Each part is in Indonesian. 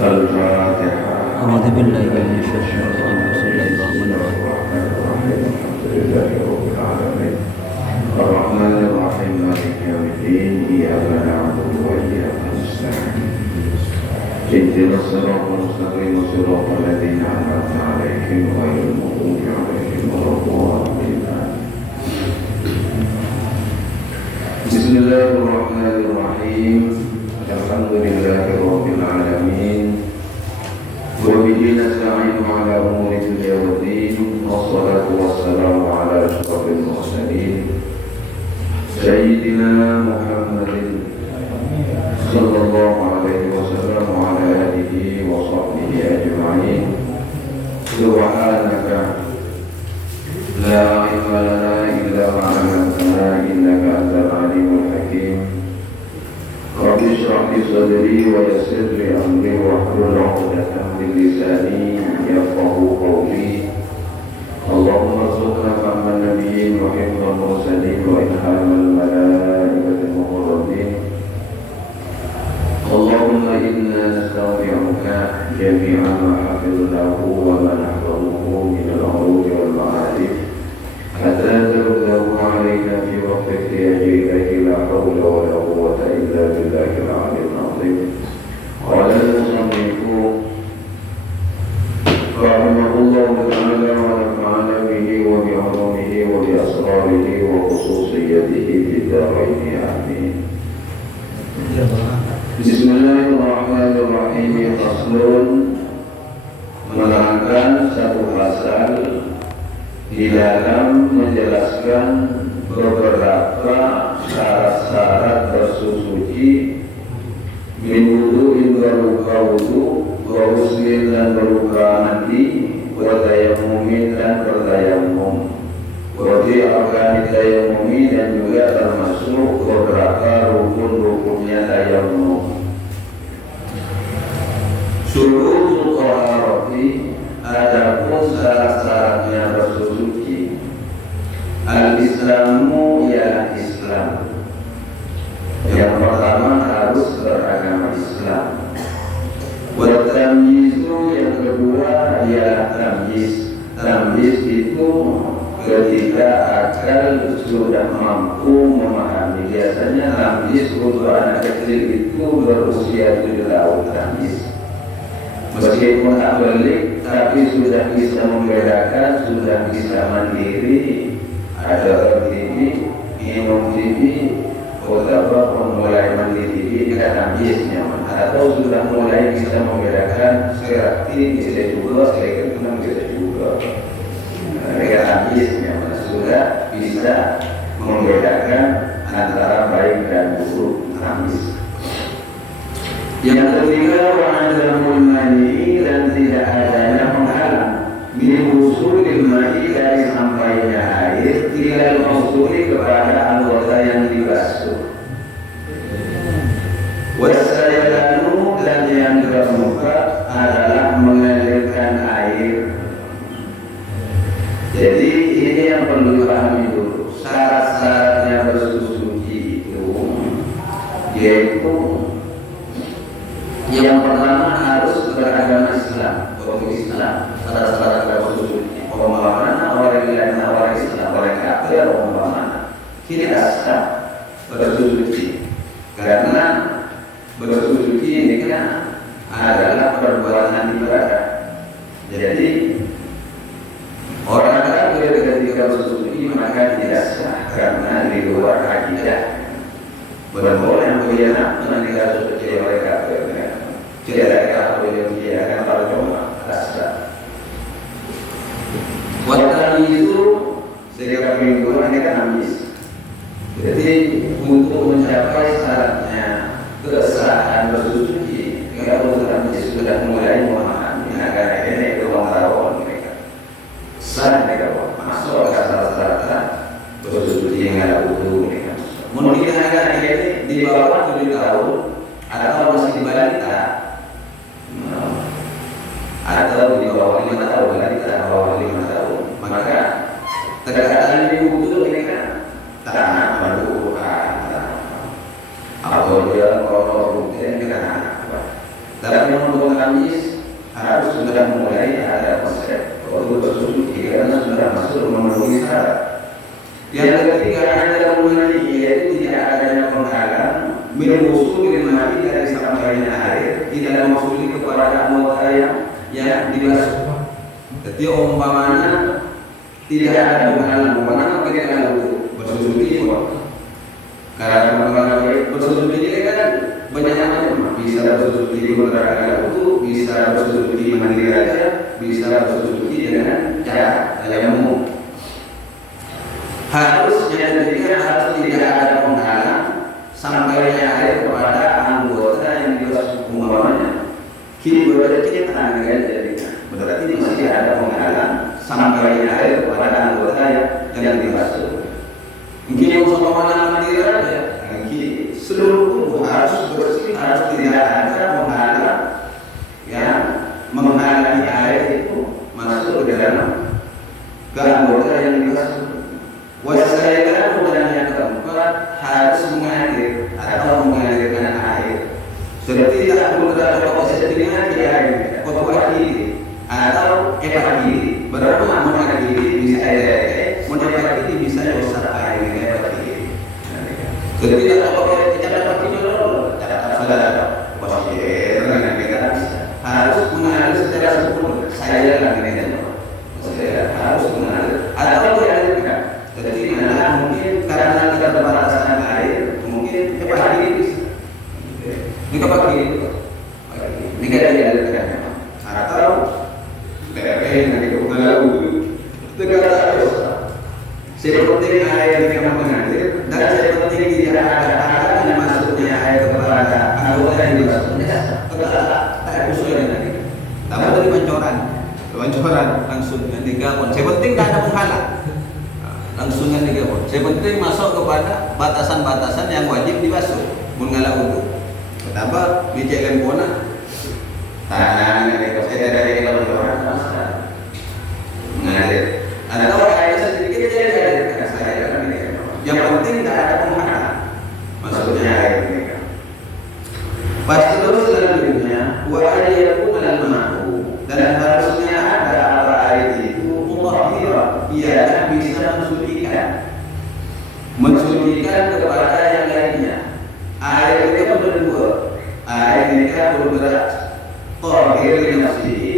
الفاتحة. أعوذ بالله من الشيطان الرجيم. بسم الله الرحمن الرحيم. الحمد لله رب العالمين الرحمن الرحيم مالك يوم الدين إياك نعبد وإياك نستعين اهدنا الصراط المستقيم صراط الذين أنعمت عليهم غير المغضوب عليهم ولا الضالين. بسم الله الرحمن الرحيم الحمد لله رب العالمين وبه نستعين على أمور الدنيا والدين والصلاة والسلام على أشرف المرسلين سيدنا محمد صلى الله عليه وسلم وعلى آله وصحبه أجمعين. سبحانك لا علم لنا إلا ما علمتنا إنك أنت العليم الحكيم. رب اشرح لي صدري ويسر لي أمري واحلل عقدة من لساني يفقهوا قولي. اللهم ارزقنا فهم النبيين وحفظ المرسلين وإلهام الملائكة المقربين. اللهم إنا نستودعك جميع ما حفظناه وما نحفظه من العروض والمعارف حتى ترده علينا في وقت احتياج إليه لا حول ولا قوة إلا بالله العلي العظيم. قال المصنف رحمه الله تعالى ونفعنا به وبعلومه وبأسراره وخصوصيته في الدارين آمين. بسم الله الرحمن الرحيم. Faslun, menerangkan satu pasal di dalam menjelaskan beberapa syarat-syarat bersuci min wudu'in berupa wudu, wa ghuslin dan berupa mandi, wa tayammumin dan bertayamum, wa fi arkanit tayammumi dan juga termasuk beberapa rukun-rukunnya tayamum. Syurutul taharati, adapun syarat-syaratnya bersuci. Al-Islamu ialah Islam. Yang pertama harus beragama Islam. Wa-tamyizu, yang kedua ialah tamyiz. Tamyiz itu ketika akal sudah mampu memahami. Biasanya tamyiz untuk anak kecil itu berusia 7 tahun. Tamyiz meskipun tak belik, tapi sudah bisa membedakan, sudah bisa mandiri. Ada TV, minum TV, ataupun mulai mandi TV dengan tamyiznya, atau sudah mulai bisa membedakan serakti bisa juga, serakti bisa juga. Dengan tamyiznya sudah bisa membedakan antara baik dan buruk tamyiz. Yang ketiga, wa'adamul mani, dan tidak adanya penghalang min usulil mani, dari sampainya air ilal mausuli, kepada anggota yang dibasuh. Wasailanu, dan yang keempat adalah mengalirkan air. Jadi ini yang perlu dipahami dulu. Syarat-syaratnya bersuci itu yaitu yang pertama harus beragama Islam. Untuk Islam, syarat-syarat bersuci. Umpamanya orang lain orang Islam, orang kafir, umpamanya tidak sah bersuci, karena bersuci ini kan adalah perbuatan ibadah. Jadi orang kafir ketika bersuci maka tidak sah karena di luar akidah. Boleh yang berkhianat ketika bersuci oleh kafir. Tidak ada kafir yang berkhianat kalau cuma rasa. Waktu itu sehingga mingguan ini kan habis. Jadi untuk mencapai syaratnya kesahan bersuci, tidak perlu habis, sudah mulai memahami negara ini kebanggaan mereka. Sah mereka masuk ke syarat-syarat bersuci yang ada wudu mereka. Mungkin negara ini di bawah 7 tahun atau masih balita, atau di bawah 5 tahun, balita bawah 5 tahun, maka tegakkan di wudu ini kan tanah berbuka, atau dia kotor rutin kan. Tapi yang menggunakan najis harus sudah mulai ada konsep bersuci karena sudah masuk memenuhi syarat. Yang ketiga adalah mengenai yaitu tidak adanya penghalang menusul mati dari sampainya air tidak maksudnya kepada anggota yang dibasuh. Jadi umpamanya tidak ada penghalang, mana kita lalu bersuci karena bersuci ini kan banyak macam, bisa bersuci di olahraga itu, bisa bersuci mandiri aja, bisa bersuci dengan cara yang umum. Harusnya ketiga harus tidak ada penghalang sampainya air kepada anggota yang dibasuh umpamanya. Kini berarti tangga jadi berarti masih ada penghalang sampainya air kepada anggota yang dibasuh. Mungkin umpamanya mandiri aja, mungkin seluruh tubuh harus bersih, harus tidak ada penghalang yang menghalangi air itu masuk ke dalam ke anggota yang dibasuh. Wasaikan dan yang keempat harus mengalir atau mengalirkan air. Seperti tak perlu terdapat proses dengan air, kiri atau kiri. Berapa mengakhiri bisa air, mengakhiri bisa dosa air kiri. Seperti tak perlu kita dapat dulu, saudara. Posisi harus mengalir secara sempurna. Saya harus mengalir atau dialirkan. Jadi mungkin karena keterbatasan air, mungkin pagi bisa. Jika pagi dialirkan atau nanti mengalir tegak dosa. Seperti air yang mengalir dan seperti tidak ada yang masuknya air kepada anggota yang dibasuhnya, tak usulnya lagi. Tapi dari pancoran langsung digabung. Sepenting tak ada penghalang. Langsungnya digabung. Sepenting masuk kepada batasan-batasan yang wajib dibasuh. Mengalah untuk. Betapa bicara pona. Tangan dari pancoran mengalir. Atau air sedikit jadi air saya. Yang penting tidak ada penghalang. Maksudnya air mereka. Pasti terus selanjutnya wa ayyakun al-ma'u dan harusnya ada apa air itu mutahhira, ia bisa mensucikan kepada yang lainnya. Air itu berdua. Air ini kan berberat. Tahir li nafsihi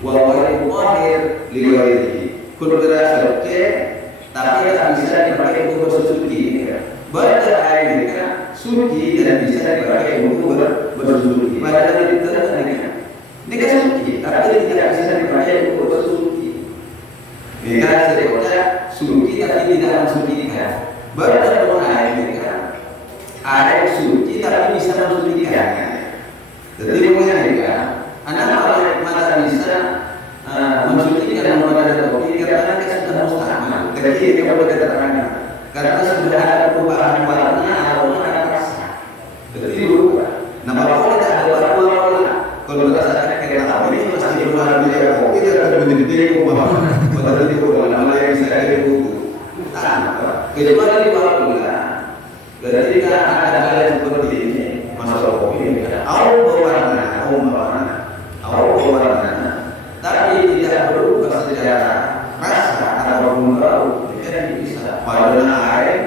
wa ghairu tahir li ghairihi. Kun berat tapi tak bisa dipakai untuk bersuci. Baca air ini kan suci dan bisa dipakai untuk bersuci. Padahal itu ini kan suci, tapi tidak bisa dipakai untuk bersuci. Ini kan sebenarnya suci tapi tidak mensucikan. Baca air ini kan air suci tapi bisa mensucikan. Jadi mengenai anak mata bisa mensucikan mata kopi karena dia sudah mustahil. Jadi dia boleh keterangan karena sudah ada perubahan warna atau rasa. Jadi berubah. Nah, kalau tidak ada warna, kalau rasa kayak ini masih berwarna dia kopi dia akan menjadi ubah. Padahal dia berubah nama yang bisa jadi buku. Kecuali di bawah gula. Berarti tidak ada hal yang seperti ini masalah kopi ini. Berwarna. Tapi tidak berubah secara rasa atau bau. Jadi bisa. Padahal air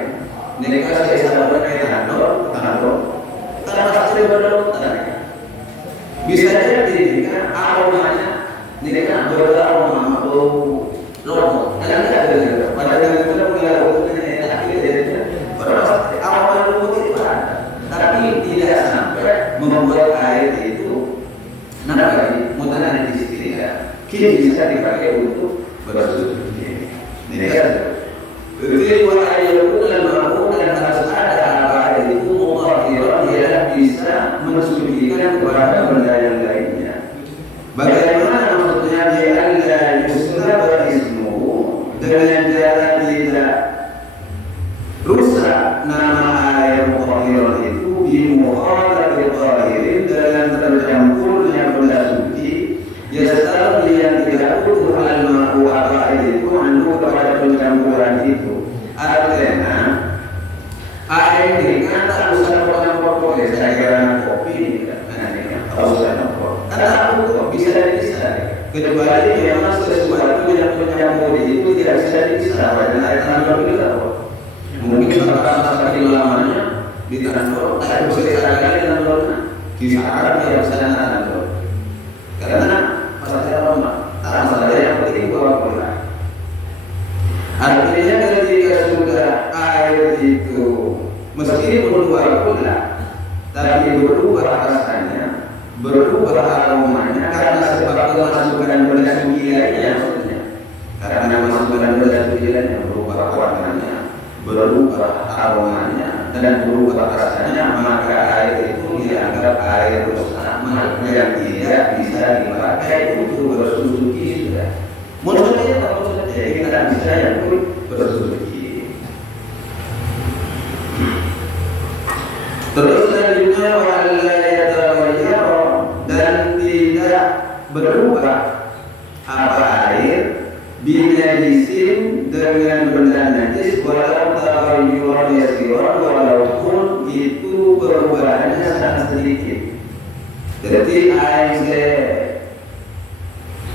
mereka saya sabar kayak tanah pasti berdoa. Bisa jadi kan aromanya mereka beraroma bau lombok. Dan tidak ada. Padahal kita mengalami aroma lombok itu ada. Tapi tidak sampai membuat air itu nampak mutan di situ ya. Kini bisa dipakai untuk bersuci. Jadi buat air itu lembaga dan harus ada apa itu mutahhirah dia bisa mensucikan kepada benda yang lainnya. Bagaimana maksudnya dia anda yusnab ismu dengan cara tidak rusak nama air mutahhirah itu bimukhalatil tahirin dengan tercampurnya benda suci. Ya setelah yang tidak butuh al-ma'u apa itu anu kepada pencampuran itu. Artinya air ini kan tak usah pokok-pokok saya kira kopi ini kan usah pokok. Kan tak kecuali memang sesuatu yang mencampur itu tidak bisa dipisah dengan air tanah kita. Mungkin saking lamanya di tanah air bisa sekali tanah kisah Arab yang bisa tanah karena masalah lama masalah yang penting Coca-Cola. Artinya ketika sudah air itu meskipun Coca-Cola tapi berubah rasanya, berubah aromanya karena sebab kemasukan benda suci lainnya, maksudnya karena masukan benda suci lainnya berubah warnanya, berubah aromanya dan berubah rasanya, maka air itu dianggap air rusak yang tidak bisa dipakai untuk bersuci sudah. Maksudnya apa maksudnya? Kita tidak bisa yang pun bersuci. Terus selanjutnya wala yataghayyar dan tidak berubah apa air binajisin dengan benda najis walau taghayyuran yasiran walaupun itu perubahannya sangat sedikit. Jadi air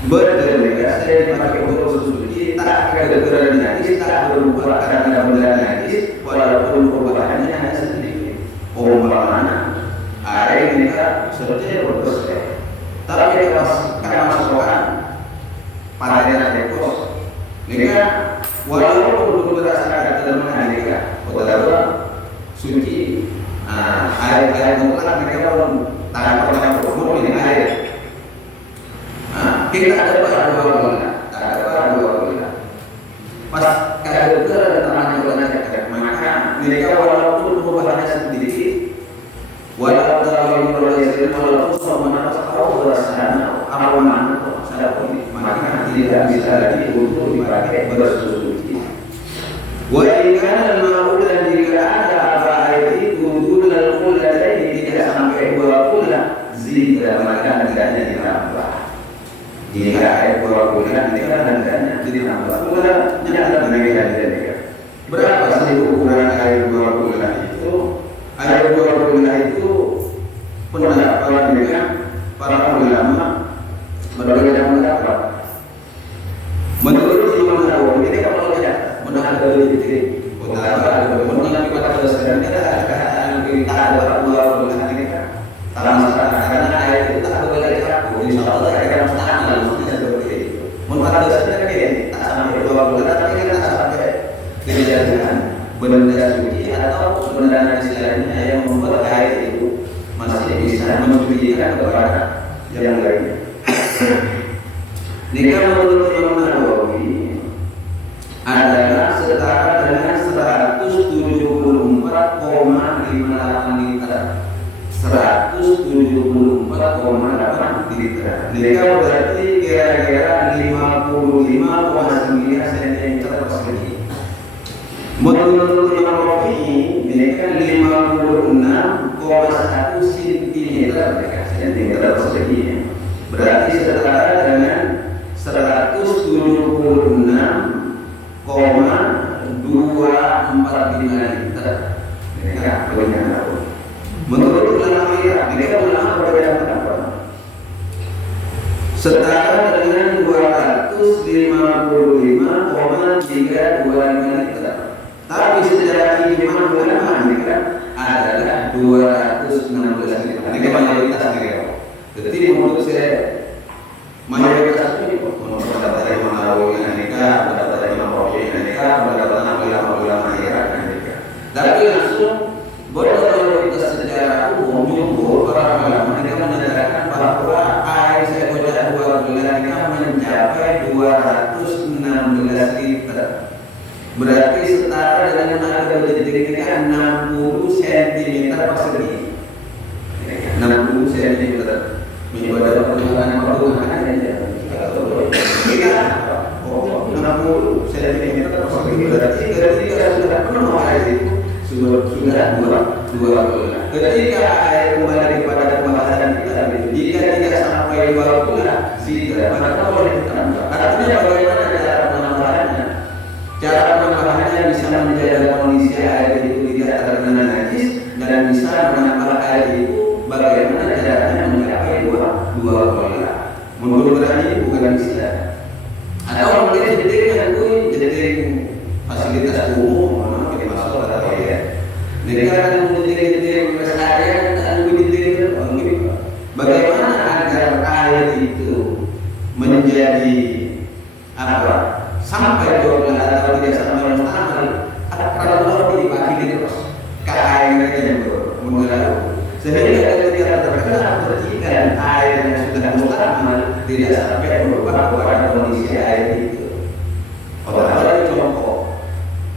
berdelegasi saya dipakai untuk bersuci tak gara-gara najis, tak berubah karena benda najis walaupun perubahannya hanya sedikit. Umpamanya air ini kan sebetulnya bersih, tapi karena masukan pada dekos, ini kan walaupun belum berdasarkan keterangan ini kan, betapa suci, air mutlak mereka pun tanpa campur ini air. Kita ada dua bulan, pas kalau itu ada tanah bulan maka mereka walaupun perubahannya sedikit, walaupun tahu berasanya aroma sadar maka tidak bisa lagi untuk dipakai bersuci. Walaupun mau dan jika ada apa air itu dulal kullataini tidak sampai 2 bulan, zida maka hendaknya ditambah. Jika air 2 bulan hendaknya ditambah. Nyata dengan berapa sih ukuran air 2 bulan itu? Air 2 bulan itu pendapat dengan para ulama berbeda pendapat. Menurut Imam Nawawi ini kalau tidak mendapat dari menurut pada dasarnya kita ada 2 bulan ini kan. Karena air itu tak boleh campur. Insyaallah akan mustahil maksudnya seperti itu. Menurut dasarnya kan tak sampai 2 bulan tapi kan tak sampai kejadian benda suci atau benda najis lainnya yang membuat air itu masih bisa mensucikan kepada yang lainnya. Jika menurut Imam Nawawi adalah setara dengan 174,58 liter. 174,8 liter. Jika berarti kira-kira 55,9 cm persegi. Menurut Imam Rafi'i ini kan 56,1 cm persegi. Berarti setara dengan 176,245 liter. Ini kan benar. Menurut ulama ini kan ulama berbeda pendapat. Setara dengan 255,325 liter. Tapi secara ijma ulama ini kan adalah 216 liter. Ini mayoritas mereka. Jadi menurut saya mayoritas ini menurut pendapat Imam Nawawi mereka, pendapat Imam Rafi'i mereka, pendapat ulama-ulama mereka. Tapi langsung mayoritas secara umum jumhur para ulama mereka menyatakan bahwa air sekolah 2 bulan mereka mencapai 216 liter. Berarti setara dengan harga dirinya 60 cm persegi. 60 cm. Menjadi perjalanan pertumbuhan aja. Iya. 60 cm persegi. Berarti ketika sudah penuh air itu sudah 2 bulan. Ketika air kembali kepada pembahasan kita, jika tidak sampai 2 bulan, maka boleh ditambah. Artinya bagaimana cara penambahannya? Cara penambahannya bisa menjaga kondisi air itu tidak terkena najis dan bisa menambah air itu bagaimana caranya mencapai 2 bulan. Mundur berani bukan istilah. Atau mungkin jadi fasilitas umum, mana kita masuk atau ya. Negara menjadi kesadaran dan menjadi bagaimana agar air itu menjadi apa sampai 12 atau tidak sampai mustahil. Kalau dibagi terus ke air yang mengalir sehingga ketika terkena percikan air yang sudah mustahil tidak sampai berubah kepada kondisi air itu. Orang-orang contoh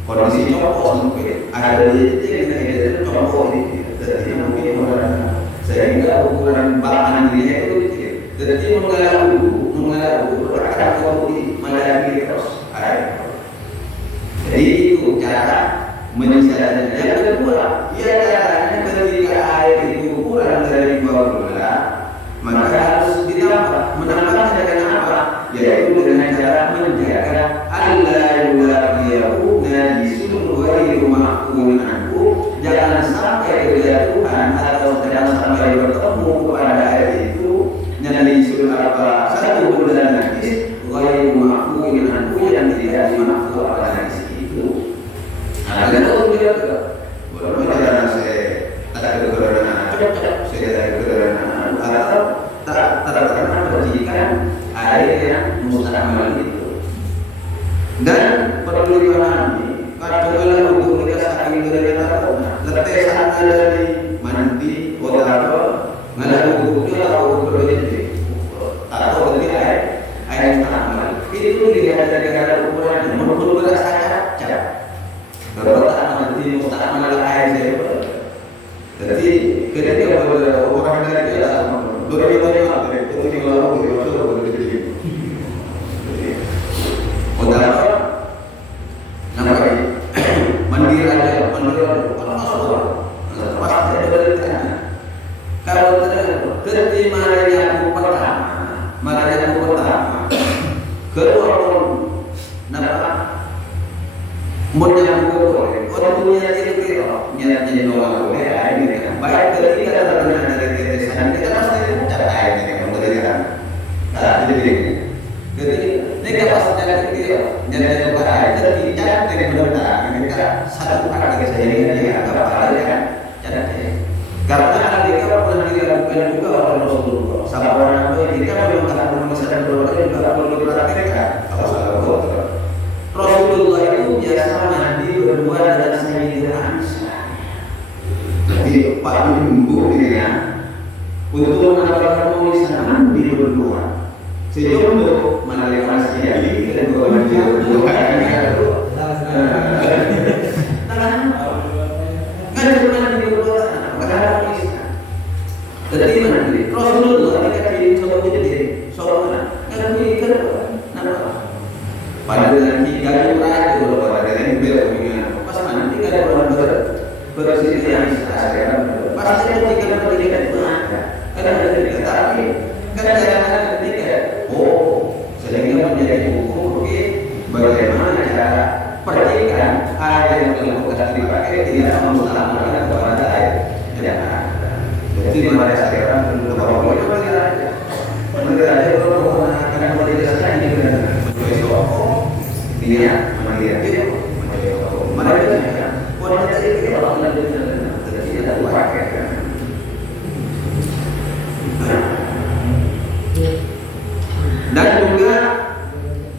kondisi contoh mungkin ada di titik contoh ini, jadi mungkin orang sehingga ukuran bahan dirinya itu kecil. Jadi mengalir akan kondisi mengalir terus air. Jadi itu cara menyesuaikan. Yang kedua, caranya ketika air itu kurang dari 2 bulan, maka harus ditambah. Menambahnya dengan apa? Yaitu dengan cara menjaga alla yulaqiyahu najisun ghairu ma'qulun anhu. Jangan sampai kejatuhan atau jangan sampai bertemu kepada air itu najisun apa satu bulan najis ghairu ma'qulun anhu yang tidak dimaksud pada najis itu. Ada tahu dia boleh cara saya tak kebenaran saya tak kebenaran atau tak terkena percikan air yang mustahil itu. Dan perlu dipahami kalau untuk mereka saking berbeda letak sana dari mandi atau ngalah hukumnya atau berbeda atau ketika air mustahil itu dilihat dari negara ukuran menurut saya cacat. Kalau tak mandi mustahil air saya jadi ketika orang dari dia berbeda dari itu kalau itu berbeda. Udah nampak mandi raja kalau masuk pasti ada tanya. Kalau terjadi marahnya pertama kedua pun nampak modal boleh orang punya niatnya doang boleh ini kan baik ketika terkena dari tetesan kita pasti cara airnya yang memberikan jadi mereka pasti cari dia nyari ke air jadi cari benar mereka satu kali sehingga dia agak parah kan cari karena mereka pernah dilakukan juga oleh Rasulullah sama orang kita memang tak memisahkan keluarga juga perlu diperhatikan kalau Rasulullah itu biasa mandi berdua dengan Sayyidah Aisyah. Jadi Pak Ibu ya untuk mendapatkan tulisan mandi berdua. Sejauh menarik dia dan mandi berdua. Kan mandi berdua karena tulisan. Jadi mandi Rasulullah dikasih sama jadi soalnya kan mikir nama pada nanti kalau raja kalau pada nanti berhubungan pas nanti kalau orang bersih yang sekarang pasti ketika pendidikan itu ada karena ada tapi kadang-kadang ketika sehingga menjadi hukum bagaimana cara percikan air yang dilakukan dipakai tidak memusnahkan kepada air yang ada. Jadi pada sekarang bahwa itu menjadi kalau akan berdasarkan ini benar dia mandiri itu mandiri orang dari orang tidak pakai dan juga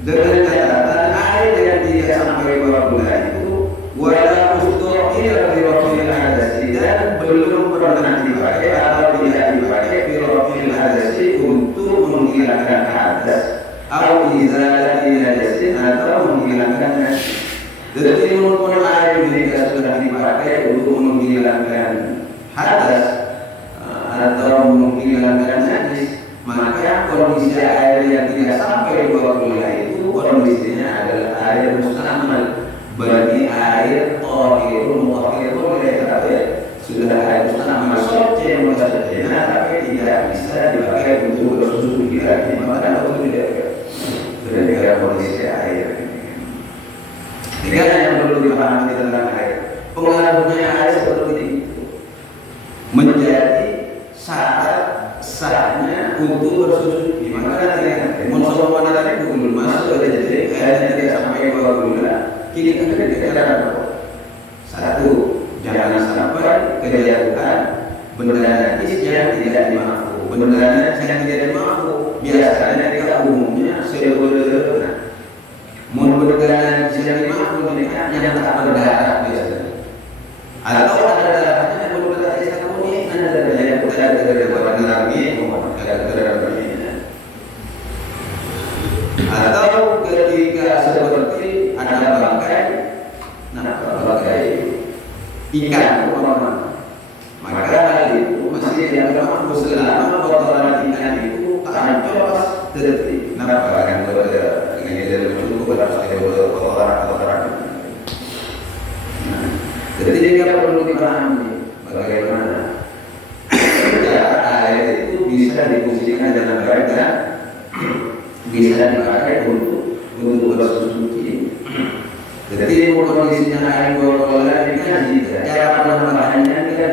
dengan catatan air yang tidak sampai 2 bulan itu wala mustaqil fi rafil hadasi dan belum pernah dipakai atau tidak dipakai fi rafil hadasi untuk menghilangkan hadas atau izalati najasin atau menghilangkan najis. Jadi walaupun air jika sudah dipakai untuk menghilangkan hadas atau menghilangkan najis, maka kondisi air yang tidak sampai 2 bulan itu kondisinya adalah air mustahil. Berarti air tahirun mutahhirun tapi sudah air mustahil masuk yang tapi tidak bisa dipakai untuk bersusu lagi. Maka itu tidak dengan kondisi air. Tiga yang perlu dipahami tentang air. Pengaruhnya air seperti itu menjadi syarat sahnya saatnya untuk bersuci. Maka nanti monsono tadi belum masuk ada jadi tidak sampai 2 bulan. Kita tidak satu, jangan sampai kejadian benda najis yang tidak dimaafkan. Benda najis yang tidak dimaafkan biasanya kita umumnya sederhana. Benda najis yang dimaafkan mereka yang tak berdarah biasanya. Atau ada darahnya benda najis yang kuning, ada darah yang warna lagi, atau ketika seperti ada bangkai ikan maka itu masih dianggap mampu selama kotoran ikan itu tak colos terti. Kenapa? Karena ini dari cukup harus ada kotoran. Ketika perlu dipahami bagaimana air itu bisa difungsikan dalam baik dan bisa dipakai untuk bersuci. Jadi kondisinya air kotoran ini cara penambahannya kita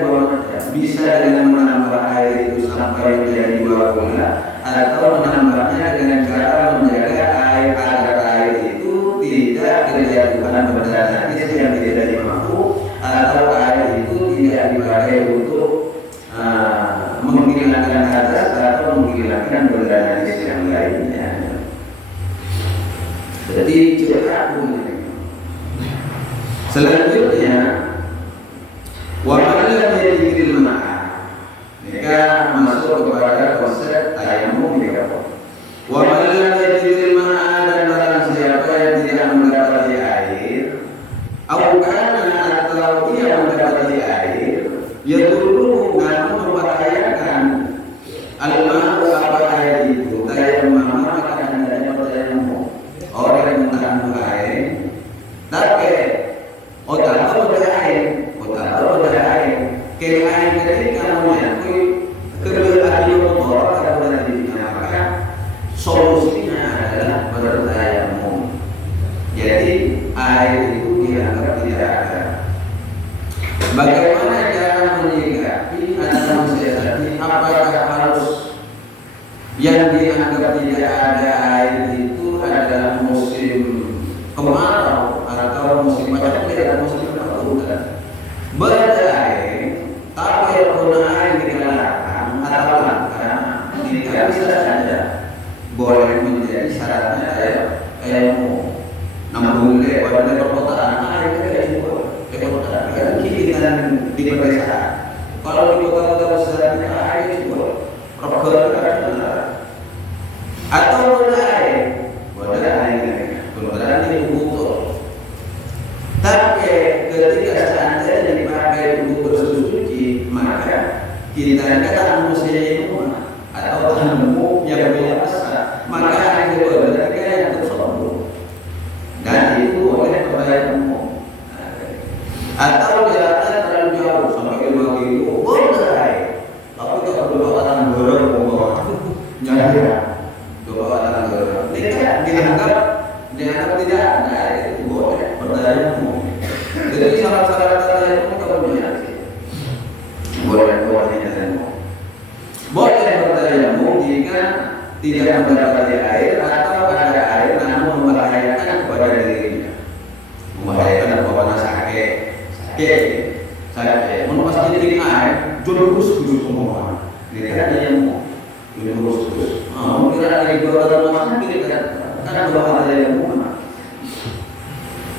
bisa dengan menambah air itu sampai menjadi 2 bulan atau menambahnya dengan cara menjaga air agar air itu tidak kejatuhan benda najis yang tidak dimaafkan atau air itu tidak dipakai untuk menghilangkan hadas atau menghilangkan benda najis yang lainnya. Jadi cara selanjutnya wa'ala yadikil ma'a. Mereka masuk kepada konsep tayamum mereka. Wa'ala yadikil ma'a, dan barang siapa yang tidak mendapati air atau ia mendapati air, yadulluhu, namun membahayakan al-ma'u, apa air itu tayamum, maka hendaknya tayamum. Orang yang mengandung air tapi otak air kayak air ketika menyangkut kedua motor atau maka solusinya adalah bertayamum. Jadi air itu dianggap tidak ada. Bagaimana cara menyikapi atau mensiasati apakah harus yang dianggap tidak ada air itu adalah musim kemarau atau musim macam tidak musim kemarau? Berair, tapi kalau air dikatakan atau langka, tidak bisa saja boleh menjadi syaratnya tayamum. Namun pada perkotaan air tidak boleh. Perkotaan kita di pedesaan. Kalau di kota-kota besar air boleh. Perkotaan atau berair, ini butuh. Tapi ketika seandainya dipakai untuk bersuci, maka kita katakan musim atau tamu yang biasa, maka itu adalah yang tersebut, dan itu oleh pertayamum. Atau jaraknya terlalu jauh sampai 2 kilo, boleh. Tapi kalau berbawa dorong membawa nyala, berbawa dorong, tidak dianggap tidak ada, itu boleh pertayamum. Jadi syarat-syarat tayamum kemudian boleh tayamum. Boleh bertayamum jika tidak mendapati air atau ada air namun membahayakan kepada dirinya. Membahayakan kepada sakit. Menumpah sedikit air, jurus semua. Tidak tayamum. Jurus. Mungkin ada di bawah rumah sakit kan bawah tayamum.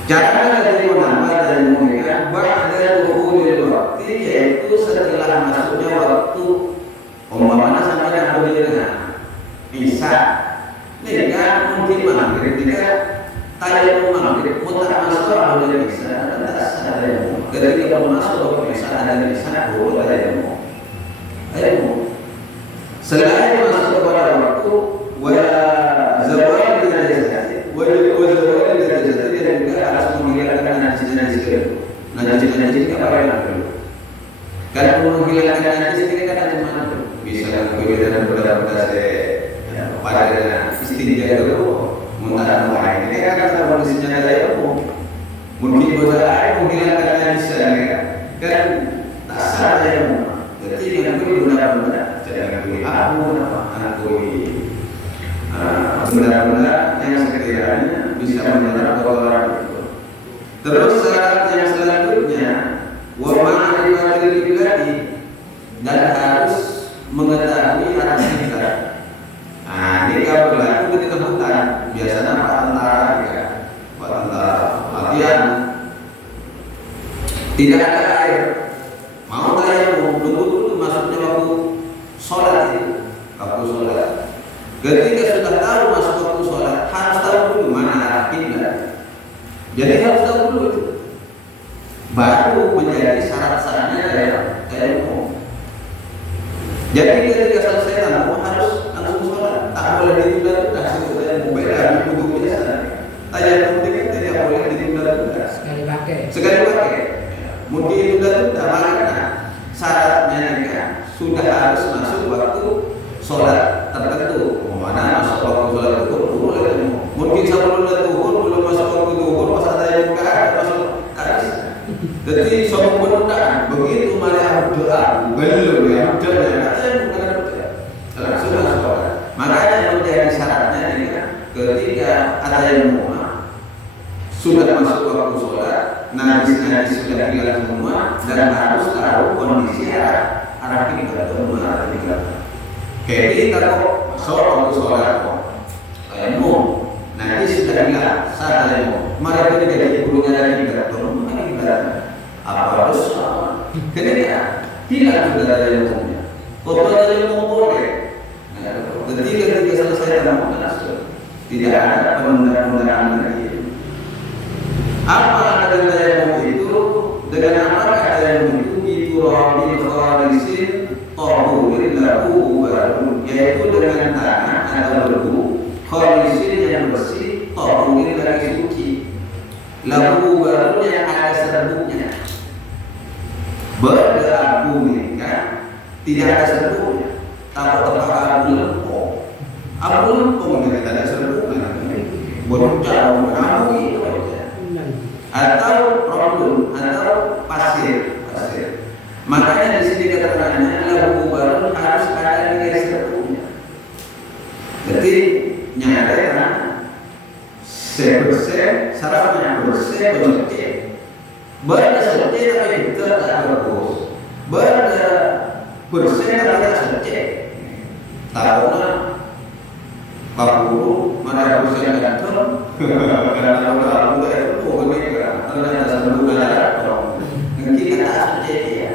Cara dari menambah dan mengingat ba'da dukhulil waqti, yaitu setelah masuknya waktu umpamanya sampai dengan Isya. Ini kan mungkin maghrib ketika tayamum maghrib mutlak masuk boleh Isya, tidak sah tayamum. Ketika masuk waktu Isya ada Isya boleh tayamum. Selain masuk kepada waktu wa zawal najis dan juga harus menghilangkan najis-najis itu. Najis-najis apa yang ada? Kalau menghilangkan najis ini kan ada mana? Bisa kegiatan berat-berat pada istinja itu muntah air. Ini kan kondisinya saya mungkin bodoh air menghilangkan najis kan tak sah saya. Jadi yang itu benar-benar jangan pilih apa. akui benda-benda yang sekiranya bisa menyerap orang itu. Terus syarat yang selanjutnya wa ma'rifatil qiblati, dan harus mengetahui arah kiblat. Nah, ini kalau berlaku di tengah hutan, biasanya Pak Tentara ya, Pak Tentara latihan, tidak ada air, mau tayamum, nunggu dulu masuknya waktu sholat itu, waktu sholat. Ketika sudah tahu masuk waktu sholat, harus tahu dulu mana arah kiblat. Jadi harus tahu dulu itu, baru menjadi syarat-syaratnya tayamum. Jadi ketika selesai tayamum harus langsung sholat, tak boleh ditunda-tunda. Sebetulnya beda di buku biasa. Tayamum ini tidak boleh ditunda-tunda. Sekali pakai. Mungkin ditunda-tunda, maka syaratnya kan sudah harus masuk waktu sholat tertentu. Mana masuk waktu sholat itu boleh. Mungkin sebelum zuhur belum masuk waktu zuhur, masa tayamum kan masuk hadis. Jadi soal penundaan begitu malah doa belum ya langsung masuk. Makanya menjadi syaratnya ini kan ketika ada yang sudah masuk waktu sholat, najis sudah hilang semua, dan harus tahu kondisi arah kiblat atau arah kiblat. Jadi kalau masuk waktu sholat tayamum, najis sudah hilang, saat tayamum, maka itu jadi gurunya dari kiblat atau kiblat. Apa harus ketika tidak sudah ada yang umumnya, kalau ada yang boleh. Ketika selesai tayamum tidak ada penundaan lagi. Apa ada tayamum itu? Dengan apa tayamum itu? Biturabin khalisin tahurin lahu barun, yaitu dengan tanah atau debu khalisin yang bersih, tahurin lagi suci, lahu barun yang ada serbuknya. Berabu ini kan tidak ada serbuknya, tapi tempat abu lempung. Abu lempung ini tidak ada serbuknya, berjauh abu itu aja. Atau problem atau pasir. Makanya di sini keterangannya lahu barun harus ada nilai serbuknya. Jadi nyata bersih, sarafnya bersih, bersih. Berada suci tapi juga tak bagus. Berada bersih tapi tak suci. Tahulah 40 mana bersih kantor. Karena kalau itu pokoknya ternyata sebelum ada dong. Kita tak suci ya.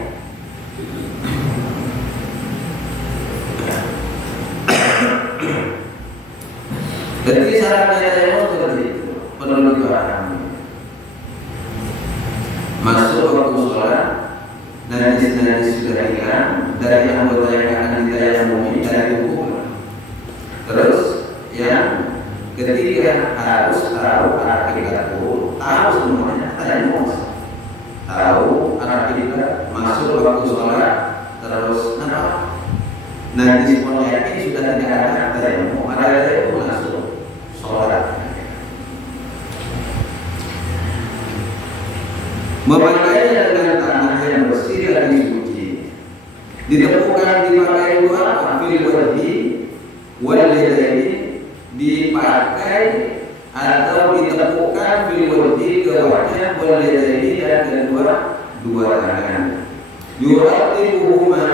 Jadi syaratnya tayamum seperti itu. Penunjukan masuk waktu sholat, najis sudah hilang dari anggota yang akan ditayamumi dari tubuh. Terus yang ketiga harus tahu arah kiblat dulu, tahu semuanya tayamum, tahu arah kiblat, masuk waktu sholat, terus najis pun yakin sudah tidak ada tayamum, ada tayamum masuk sholat. Memakainya dengan tanah yang bersih dan suci, ditemukan dipakai doa fil wajhi wal yadaini, dipakai atau ditemukan fil wajhi ke wajah wal yadaini dan kedua tangan. Yuratibuhuma,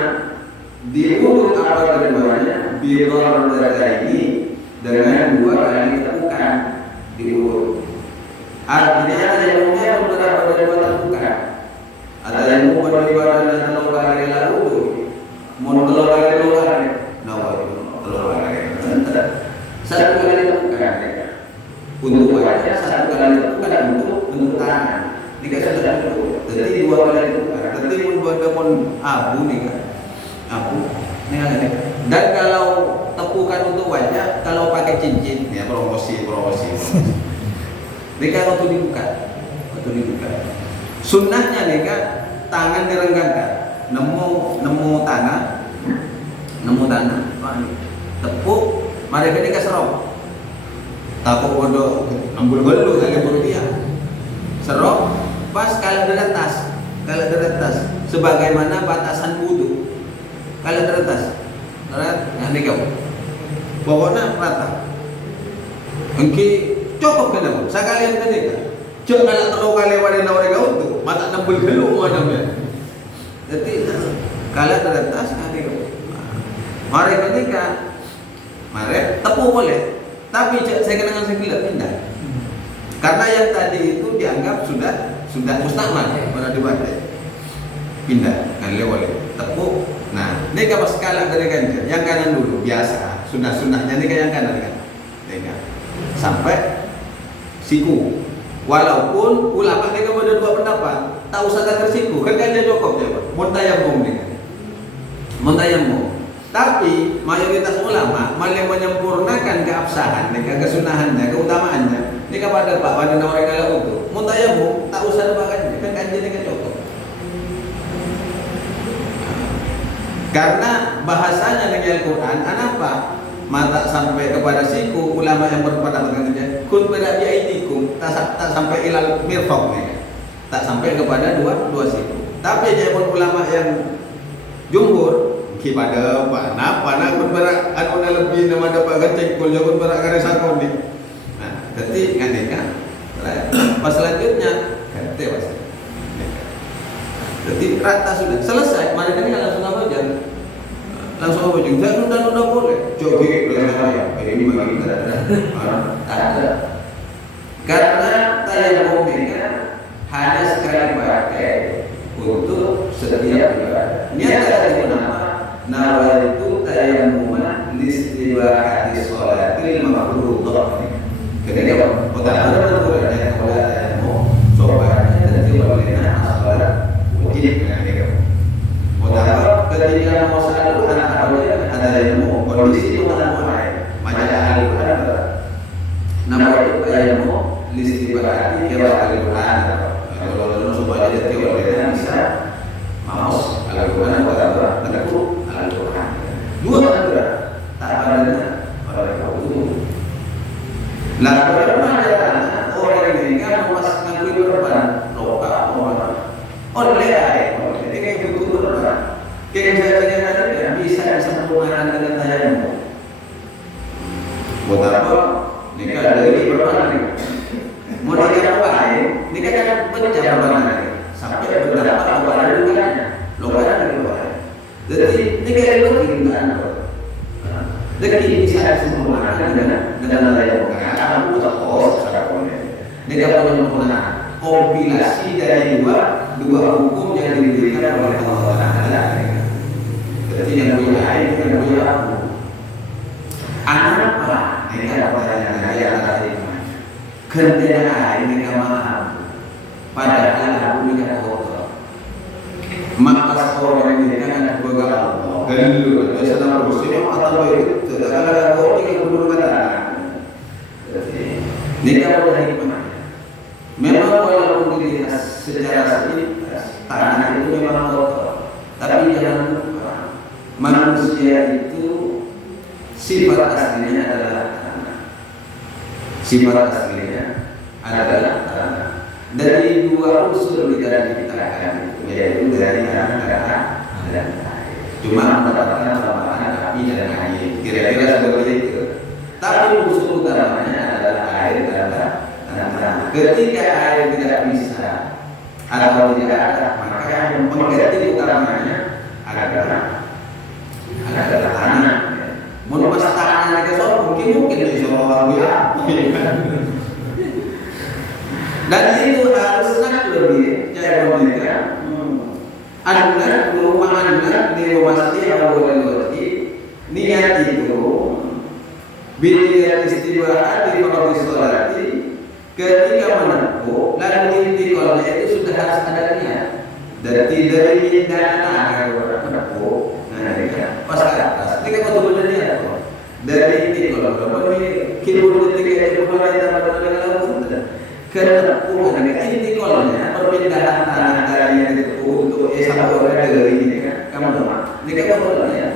diurut apa keduanya, bidardataini, dengan dua kali tepukan diurut. Artinya ada yang beberapa dari bukan. Ada yang dari badan dan telur kali lalu, mau telur kali luar, telur kali. Satu kali bukan. Untuk wajah satu kali bukan untuk tangan. Dikasih sudah dulu. Jadi dua kali bukan. Jadi pun abu nih kan. Abu. Dan kalau tepukan untuk wajah, kalau pakai cincin, ya promosi. Mereka waktu dibuka. Sunnahnya nih kan tangan direnggangkan, nemu tanah, tepuk, mereka ini serok. Takut bodoh, ambul belu kali berlebihan. Serok, pas kalau diretas, sebagaimana batasan wudu. Kalau diretas, nah ini kau, pokoknya rata. Mungkin cukup kenapa? Sekalian ketika jangan terlalu kali pada mereka untuk mata nambel dulu mana. Jadi kalian teratas nanti mari ketika mari tepu boleh, tapi saya kenangan saya pindah. Karena yang tadi itu dianggap sudah mustakmal pada dipakai. Pindah kali boleh tepu. Nah, ini kapal skala dari ganjil. Yang kanan dulu biasa, sunah-sunahnya ini yang kanan kan. Sampai siku. Walaupun ulama mereka ada dua pendapat, tak usah takar siku, kan aja cukup ya, muntayamum nih. Muntayamum. Tapi mayoritas ulama malah menyempurnakan keabsahan, kesunahannya, keutamaannya. Ini kepada Pak pada orang kalau itu muntayamum tak usah dipakai, kan aja ini cukup. Karena bahasanya dengan Al-Quran, apa? Mata sampai kepada siku, ulama yang berpendapat dengan kun berabi aidikum, tak sampai ilal mirfaq nih, tak sampai kepada dua siku. Tapi jangan ulama yang jumhur, kipada pana kun berak anu lebih nama dapat gaceng kul kun berak garisakon nih. Nah, jadi nganeka. Pas selanjutnya, kate pas. Jadi rata sudah selesai, mana ini langsung apa aja? Langsung apa juga? Nunda boleh. Coba saya, ini bagi kita ada. Karena tayamum ini hanya sekali pakai untuk setiap ibadah. Niat tadi nama nawaitu tayammuman listibahati sholatil mafruḍah. Ketika utama betul-betul kalau tayamum sobatnya jadi bolehnya sholat wajib dengan dia. Utama ketika mau salat ada yang mau kondisi itu mulai majalah Al-Quran. Nama itu tayamum listibahati kira Al-Quran. Kalau supaya dia bolehnya bisa maus Al-Quran atau menekuk Al-Quran. Dua ada tak adanya pada kau. Lalu bagaimana orang ini kan memasukkan berban loka oleh air, ketika butuh berban, kejadian ada bisa disempurnakan dengan tayamum. Buat apa? Nikah dari berban. Mau nikah apa? Nikah kan pecah berban sampai berapa awal lukanya, lokanya keluar. Jadi nikah itu kita jadi bisa disempurnakan dengan tayamum. Karena butuh kos sekarang. Nikah penyempurnaan kompilasi dari dua hukum yang diberikan oleh Allah Taala. Jadi yang punya air, yang punya aku. Anak apa? Nikah pertanyaan ayat tadi. Kerja air nikah mahal. Padahal aku nikah kotor. Maka orang ini kan sebagai Allah. Dan dulu saya sedang berusaha atau itu tidak kau ini belum kata. Nikah boleh hikmah. Memang walaupun dilihat secara sepintas tanah itu memang kotor, tapi jangan lupa manusia itu sifat aslinya adalah tanah. Sifat aslinya adalah tanah. Dari dua unsur tidak diciptakan, yaitu dari tanah dan air. Cuma mendapatkan tambahan api dan air. Kira-kira seperti itu. Tapi unsur utamanya adalah air dan tanah. Ketika air tidak bisa atau tidak ada, maka yang pengganti utamanya adalah tanah. Menurut tanah kita mungkin di Jawa dan itu harusnya lebih cara memberikan anak rumah anak di rumah awal niat itu bila istibahat di waktu sholat ketika menempuh lalu intiqalnya itu sudah harus ada niat dari minta menempuh pas ke atas ini kan betul-betul niat dari intiqal kibur ketika itu kenempuhan intiqalnya perpindahan tanah dari itu untuk sampai dari ini kan kamu tahu ini kan betul niat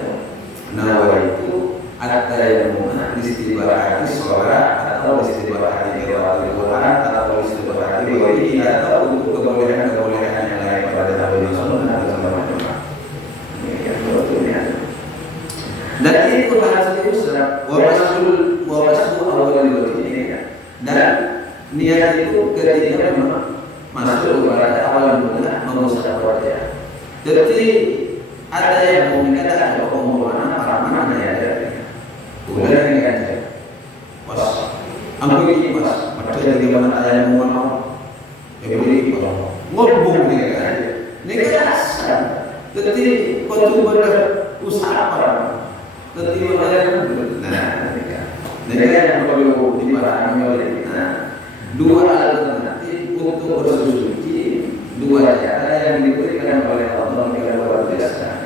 itu at-tayammum istibahati sholat atau istibahati qiraatul Quran atau istibahati ghairi atau untuk kebolehan-kebolehan yang lain pada tahun sunnah dan sama-sama. Dan itu harus diusaha wabasul awal ini kan. Dan niat itu ketika memang masuk kepada awal mula mengusap wajah. Jadi ada yang mau dikatakan bahwa para mana ya ada. Udah ini kan. Pas ambil ini pas macam di mana ada yang mau beri ngobong ni kan. Ni kan asal. Jadi kalau berusaha apa? Jadi ada mereka yang perlu dipahami oleh kita. Dua alternatif untuk bersuci, dua cara yang diberikan oleh Allah yang luar biasa.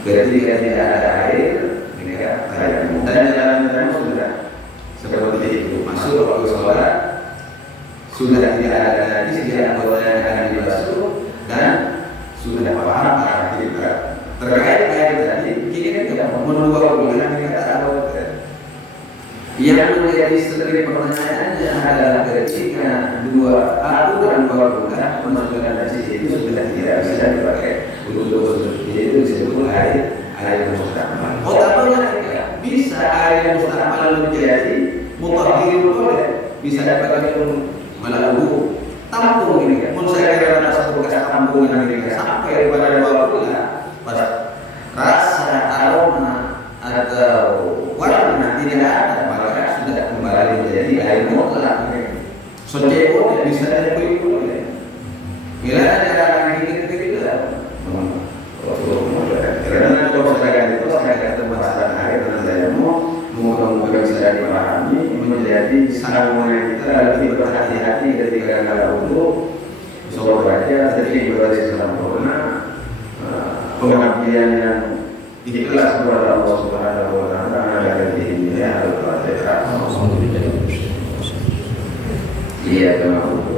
Ketika tidak ada air, mereka tayamum. Dan jalan-jalan sudah seperti itu. Masuk waktu sholat, sudah tidak ada lagi setiap anggota yang akan dibasuh dan sudah paham arah kiblat. Terkait air tadi, kita tidak menua bulan kita tahu. Yang menjadi sering pertanyaannya adalah ketika dua aturan bulan menunjukkan najis itu sudah tidak bisa dipakai untuk bersuci, itu disebut air musta'mal. Oh, tapi bisa air musta'mal menjadi mutahhir boleh, bisa dipakai untuk melakukan tampung ini. Mun saya kira rasa bekas tampungan ini sampai pada 2 bulan, pada rasa aroma atau warna tidak ada, maka sudah kembali menjadi air mutlak. Sejauh bisa dipakai. Bila ada yang kita karena kalau saya itu saya kata bahasan air dan saya moga-moga bisa dipahami menjadi sambungan kita lebih berhati-hati ketika kalau untuk sholat baca jadi ibadah sempurna pengabdian yang ikhlas kepada Allah Subhanahu wa taala dari dirinya Al-Fatihah. Iya, terima kasih.